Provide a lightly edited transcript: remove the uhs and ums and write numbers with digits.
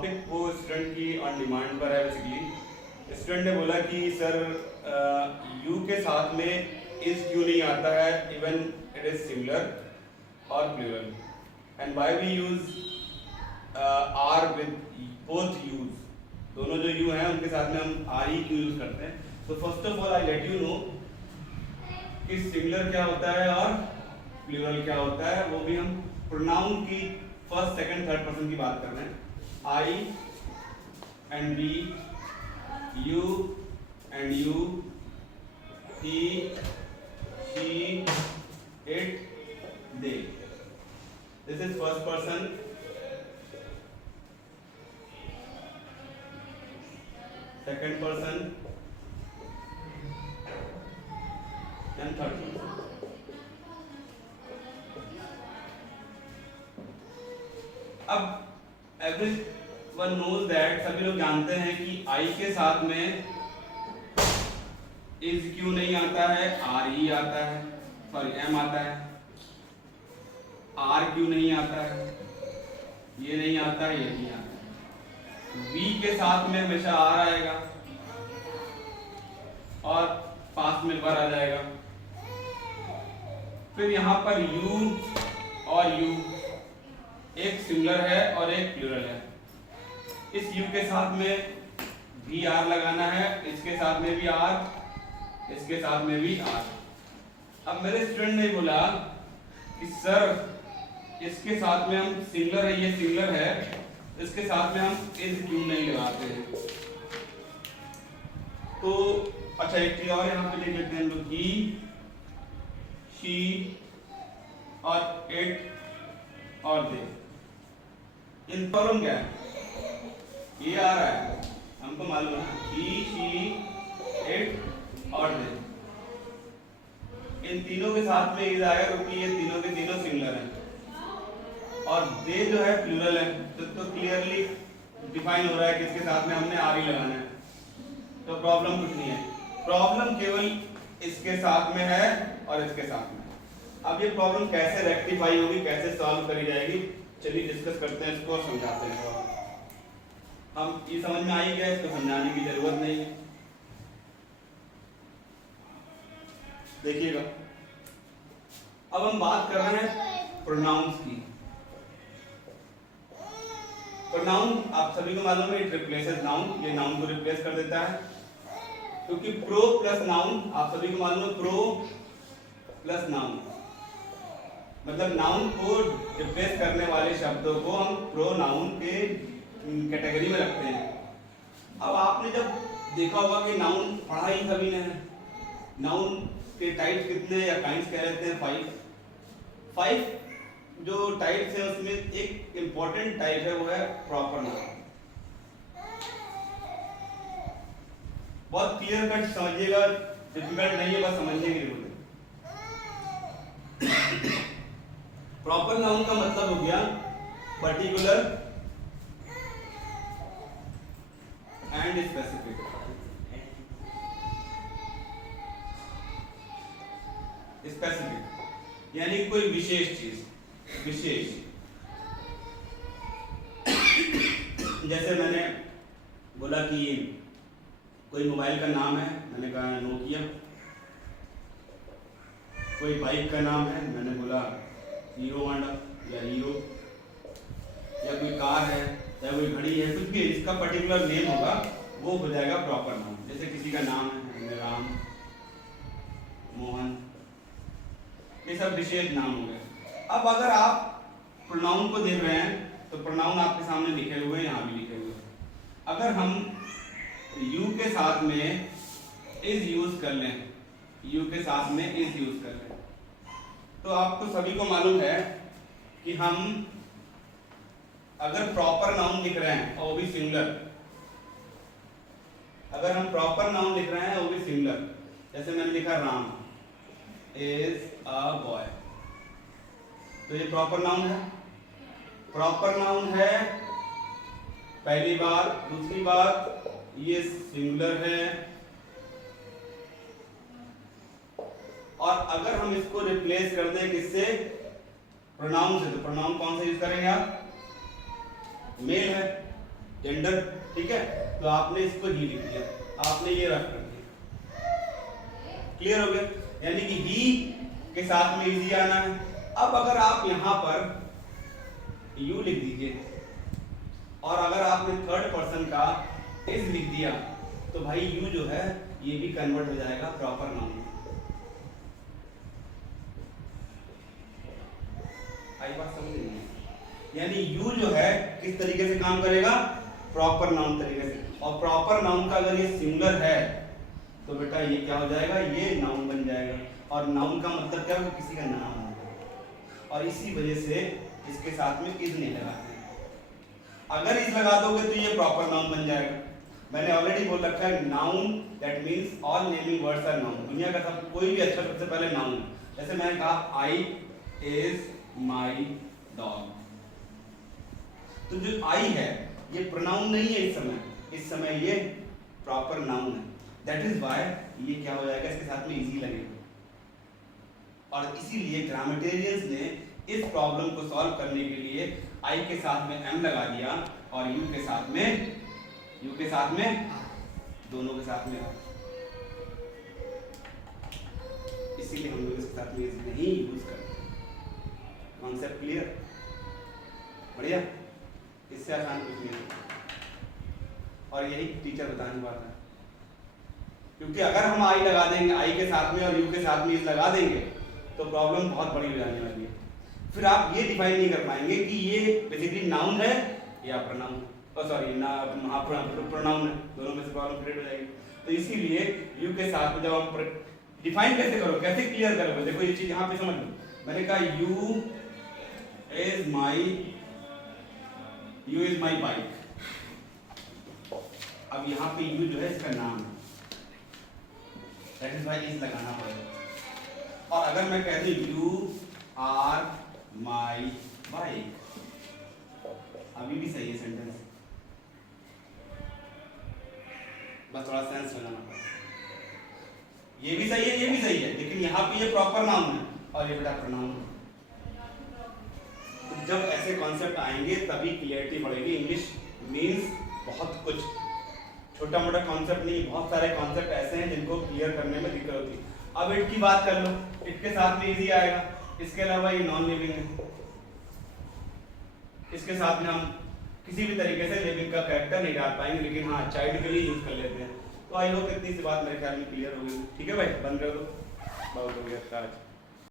Topic वो student की on demand पर है। बेसिकली स्टूडेंट ने बोला कि सर यू के साथ में इज क्यों नहीं आता है इवन इट इज सिमिलर और plural, and why we use are with both use, दोनों जो यू हैं उनके साथ में हम आर ही क्यों यूज करते हैं। तो first of all I let you know कि सिमिलर क्या होता है और प्लूरल क्या होता है, वो भी हम प्रोनाउन की फर्स्ट सेकंड थर्ड पर्सन की बात कर रहे हैं। I and we, you and you, he, she, it, they. This is first person. Second person and third person. अब everyone knows that, सभी लोग जानते हैं कि I के साथ में इज क्यों नहीं आता है, आर ही आता है, सॉरी एम आता है। आर क्यों नहीं आता है, ये नहीं आता है, ये नहीं आता है। वी के साथ में हमेशा आर आएगा और पास में वर आ जाएगा। फिर यहाँ पर यू और यू एक सिंगुलर है और एक प्लूरल है। इस यू के साथ में भी आर लगाना है, इसके साथ में भी आर, इसके साथ में भी आर। अब मेरे स्टूडेंट ने बोला कि सर इसके साथ में हम सिंगुलर है, ये सिंगुलर है, इसके साथ में हम इज क्यों नहीं लगाते हैं। तो अच्छा एक चीज और यहाँ पे देख लेते हैं हम लोग, ही, शी और इट और दे। इन प्रॉब्लम क्या है, ये आ रहा है हमको मालूम है, ही, शी, इट और दे। इन तीनों के साथ में इज आएगा क्योंकि ये तीनों के तीनों सिंगुलर हैं और दे जो है प्लूरल है। तो क्लियरली डिफाइन हो रहा है कि इसके साथ में हमने आर ही लगाना है। तो प्रॉब्लम कुछ नहीं है, प्रॉब्लम केवल इसके साथ में है और इसके साथ में। अब ये प्रॉब्लम कैसे रेक्टिफाई होगी, कैसे सॉल्व करी जाएगी, चलिए डिस्कस करते हैं इसको और समझाते हैं। हम ये समझ में आई क्या, इसको समझाने की जरूरत नहीं है। देखिएगा अब हम बात कर रहे हैं प्रोनाउंस की। प्रोनाउन आप सभी को मालूम है, इट रिप्लेसेस नाउन, ये नाउन को रिप्लेस कर देता है। क्योंकि प्रो प्लस नाउन आप सभी को मालूम है, प्रो प्लस नाउन मतलब नाउन को रिप्लेस करने वाले शब्दों को हम प्रोनाउन के कैटेगरी में रखते हैं। अब आपने जब देखा होगा कि नाउन पढ़ा ही सभी ने है, नाउन के टाइप्स कितने या काइंड्स कह लेते हैं, 5 जो टाइप्स है उसमें एक इंपॉर्टेंट टाइप है, वो है प्रॉपर नाउन। बहुत क्लियर कट समझिएगा, डिफिकल्ट नहीं है, बस समझने की जरूरत है। प्रॉपर नाउन का मतलब हो गया पर्टिकुलर एंड स्पेसिफिक। स्पेसिफिक यानी कोई विशेष चीज, विशेष। जैसे मैंने बोला कि कोई मोबाइल का नाम है, मैंने कहा नोकिया। कोई बाइक का नाम है, मैंने बोला हीरो होंडा या हीरो। या कोई कार है या कोई घड़ी है, कुछ भी इसका पर्टिकुलर नेम होगा वो हो जाएगा प्रॉपर नाउन। जैसे किसी का नाम है राम, मोहन, ये सब विशेष नाम हो गए। अब अगर आप प्रोनाउन को देख रहे हैं तो प्रोनाउन आपके सामने लिखे हुए हैं, यहाँ भी लिखे हुए हैं। अगर हम यू के साथ में इज यूज कर लें, यू के साथ में इज यूज कर लें, तो आपको सभी को मालूम है कि हम अगर प्रॉपर नाउन लिख रहे हैं और वो भी सिंगुलर, अगर हम प्रॉपर नाउन लिख रहे हैं वो भी सिंगुलर, जैसे मैंने लिखा राम इज अ बॉय, तो ये प्रॉपर नाउन है। प्रॉपर नाउन है पहली बार। दूसरी बात ये सिंगुलर है, और अगर हम इसको रिप्लेस कर दें किससे, प्रोनाउन से, तो प्रोनाउन कौन सा यूज करेंगे आप, मेल है, जेंडर, ठीक है, तो आपने इसको ही लिख दिया, आपने ये रख कर दिया, क्लियर हो गया। यानी कि ही के साथ में इजी आना है। अब अगर आप यहां पर यू लिख दीजिए और अगर आपने थर्ड पर्सन का इज लिख दिया तो भाई यू जो है ये भी कन्वर्ट हो जाएगा प्रॉपर नाउन में। आई बात समझ नहीं है? यानी यू जो है किस तरीके से काम करेगा, प्रॉपर नाउन तरीके से। और प्रॉपर नाउन का अगर ये सिंगुलर है तो बेटा ये क्या हो जाएगा, ये नाउन बन जाएगा। और नाउन का मतलब क्या है, किसी का नाम होगा। और इसी वजह से इसके साथ में इज नहीं लगाते। अगर इज लगा दोगे तो ये प्रॉपर नाउन बन जाएगा। मैंने ऑलरेडी बोल रखा है noun that means all naming words are noun. दुनिया का सब कोई भी अक्षर सबसे पहले नाउन है। जैसे मैंने कहा आई इज माई डॉग, तो जो आई है ये प्रोनाउन नहीं है इस समय ये प्रॉपर नाउन है। दैट इज व्हाई ये क्या हो जाएगा, इसके साथ में इजी लगेगा। और इसीलिए ग्रामेटेरियंस ने इस प्रॉब्लम को सॉल्व करने के लिए आई के साथ में एम लगा दिया और यू के साथ में दोनों के साथ में। इसीलिए हम लोग इसके साथ में इज नहीं यूज करते। कॉन्सेप्ट क्लियर, बढ़िया, इससे आसान कुछ नहीं है। और यही टीचर बताने वाला है, क्योंकि अगर हम आई लगा देंगे आई के साथ में और यू के साथ में इज लगा देंगे तो प्रॉब्लम बहुत बड़ी हो जाने वाली है। फिर आप ये डिफाइन नहीं कर पाएंगे कि ये बेसिकली नाउन है या प्रोनाउन, सॉरी ना प्रोनाउन है, दोनों में से प्रॉब्लम क्रिएट हो जाएगी। तो इसीलिए यू के साथ में जब आप डिफाइन कैसे करो, कैसे क्लियर करोगे, देखो ये चीज यहाँ पे समझ लो। मैंने कहा यू इज माई बाइक। अब यहाँ पे यू जो है इसका नाम है, दैट इज व्हाई इज लगाना पड़ेगा। और अगर मैं कह दूं यू आर माई बाइक, अभी भी सही है सेंटेंस, बस थोड़ा सेंस लगाना पड़ेगा। ये भी सही है, ये भी सही है, लेकिन यहाँ पे ये प्रॉपर नाउन है और ये बेटा प्रोनाउन है। तो जब ऐसे कॉन्सेप्ट आएंगे तभी क्लियरिटी बढ़ेगी। इंग्लिश मीन्स बहुत कुछ, छोटा मोटा कॉन्सेप्ट नहीं, बहुत सारे कॉन्सेप्ट ऐसे हैं जिनको क्लियर करने में दिक्कत होती है। अब इट की बात कर लो, इट के साथ में इजी आएगा, इसके अलावा ये नॉन लिविंग है, इसके साथ में हम किसी भी तरीके से लिविंग का कैरेक्टर नहीं डाल पाएंगे, लेकिन हाँ चाइल्ड के लिए यूज कर लेते हैं। तो आई होप इतनी सी बात मेरे ख्याल में क्लियर हो गई। ठीक है भाई, बंद कर दो, बहुत हो गया आज।